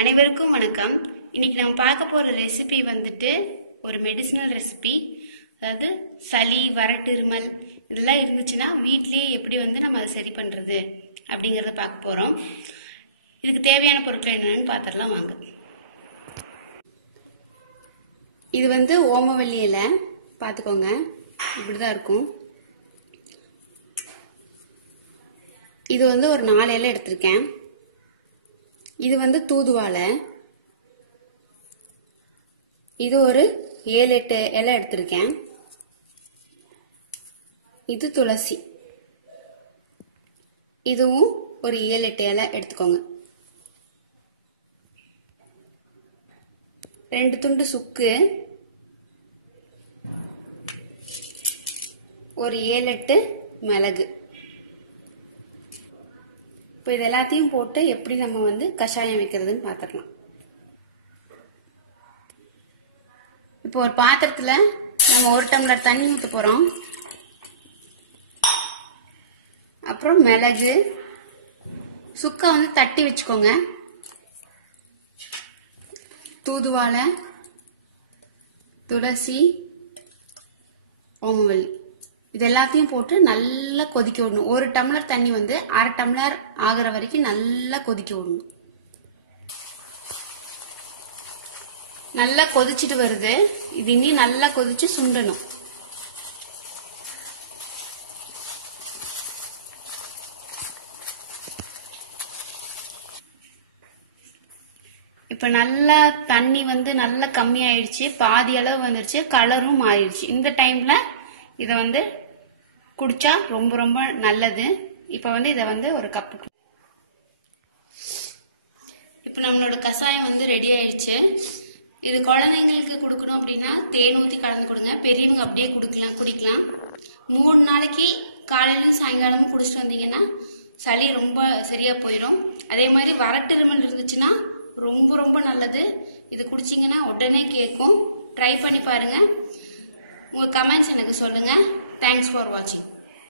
அனைவருக்கும் வணக்கம். இன்னைக்கு நம்ம பார்க்க போற ரெசிபி வந்துட்டு ஒரு மெடிசினல் ரெசிபி. அதாவது சளி, வறட்டு, இருமல் இதெல்லாம் இருந்துச்சுன்னா வீட்லயே எப்படி நம்ம அதை சரி பண்றது அப்படிங்கறத பார்க்க போறோம். இதுக்கு தேவையான பொருட்கள் என்னன்னு பார்த்துடலாம் வாங்க. இது ஓமவல்லி இலை பார்த்துக்கோங்க, இப்படிதான் இருக்கும். இது ஒரு 4 இலை எடுத்திருக்கேன். இது தூதுவாழை, இது ஒரு 7-8 இலை எடுத்திருக்கேன். இது துளசி, இதுவும் ஒரு 7-8 இலை எடுத்துக்கோங்க. 2 துண்டு சுக்கு, ஒரு 7-8 மிளகு. இப்போ இது எல்லாத்தையும் போட்டு எப்படி நம்ம கஷாயம் வைக்கிறதுன்னு பார்த்துக்கலாம். இப்போ ஒரு பாத்திரத்துல நம்ம 1 டம்ளர் தண்ணி ஊற்ற போறோம். அப்புறம் மிளகு, சுக்க தட்டி வச்சுக்கோங்க. தூதுவாழை, துளசி, ஓமவல்லி இது எல்லாத்தையும் போட்டு நல்லா கொதிக்க விடணும். 1 டம்ளர் தண்ணி 1/2 டம்ளர் ஆகிற வரைக்கும் நல்லா கொதிக்க விடணும். நல்லா கொதிச்சுட்டு வருது. இது இனி நல்லா கொதிச்சு சுண்டணும். இப்ப நல்லா தண்ணி நல்லா கம்மியாயிடுச்சு, பாதி அளவு வந்துருச்சு, கலரும் மாறிடுச்சு. இந்த டைம்ல இத குடிச்சா ரொம்ப ரொம்ப நல்லது. இப்ப இத ஒரு கப்பு. இப்ப நம்மளோட கஷாயம் ரெடி ஆயிடுச்சு. இது குழந்தைங்களுக்கு கொடுக்கணும் அப்படின்னா தேன் ஊற்றி கலந்து கொடுங்க. பெரியவங்க அப்படியே குடிக்கலாம். 3 நாளைக்கு காலையிலும் சாயங்காலமும் குடிச்சிட்டு வந்தீங்கன்னா சளி ரொம்ப சரியா போயிடும். அதே மாதிரி வறட்டு இருமல் இருந்துச்சுன்னா ரொம்ப ரொம்ப நல்லது. இது குடிச்சிங்கன்னா உடனே கேட்கும். ட்ரை பண்ணி பாருங்க. உங்க கமெண்ட்ஸ் எனக்கு சொல்லுங்க. தேங்க்ஸ் ஃபார் வாட்சிங்.